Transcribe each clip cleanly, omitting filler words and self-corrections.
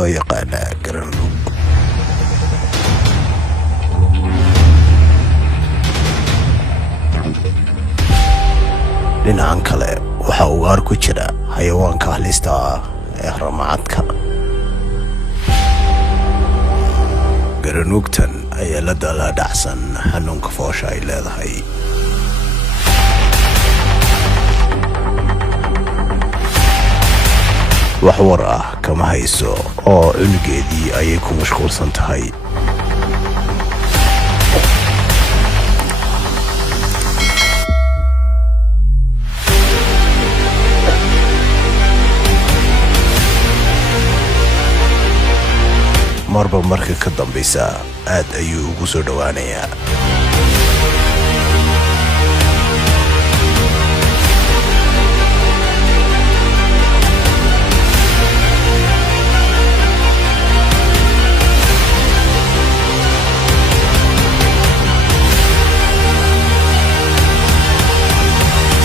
loo yaqaanaa garanuug. dhinacan kale waxaa ugaar ku jira xayawaanka halista ah ee haramacadka. garanuugtan ayaa la dalaadhacsan xanuunka foosha ay leedahay. wax war ah kama hayso oo cunugeedii ayay ku mashquulsan tahay. marba marka ka dambaysa aad ayuu ugu soo dhowaanayaa.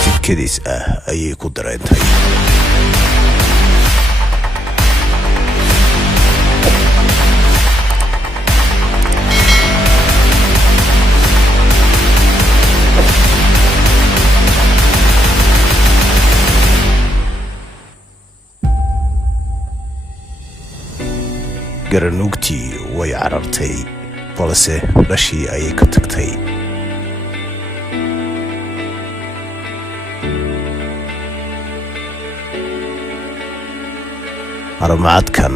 si kedis ah ayay ku dareentay. garanuugtii way carartay balse dhashii ayay ka tagtay. haramacadkan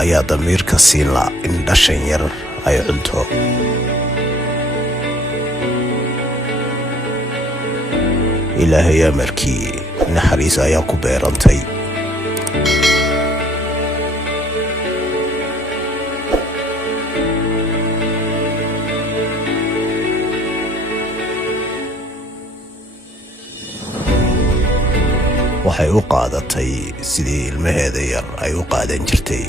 ayaa damiirka siinla in dhashan yar ay cunto. ilaahay amarkii naxariis ayaa ku beerantay. waxay u qaadatay sidii ilmaheeda yar ay u qaadan jirtay.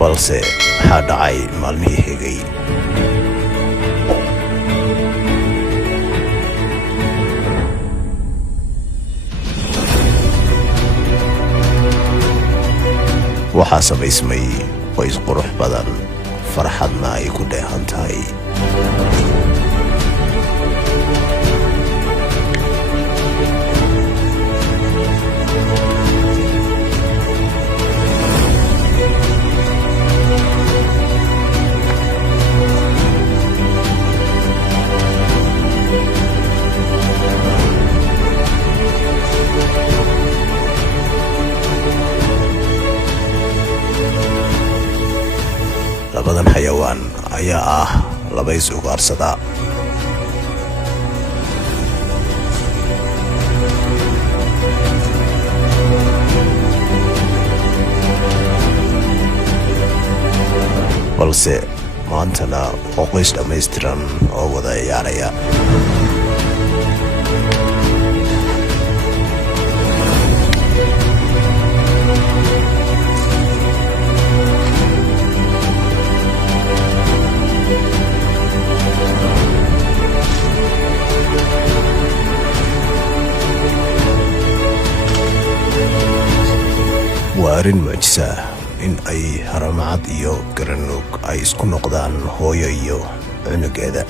balse maxaa dhacay maalmihii xigay? waxaa samaysmay qoys qurux badan, farxadna ay ku dheehan tahay. labadan xayawaan ayaa ah laba is ugaarsada. balse maantana waa qoys dhammaystiran oo wada ciyaaraya. waa arrin mucjisa in ay haramacad iyo garanuug ay isku noqdaan hooyo iyo cunugeeda.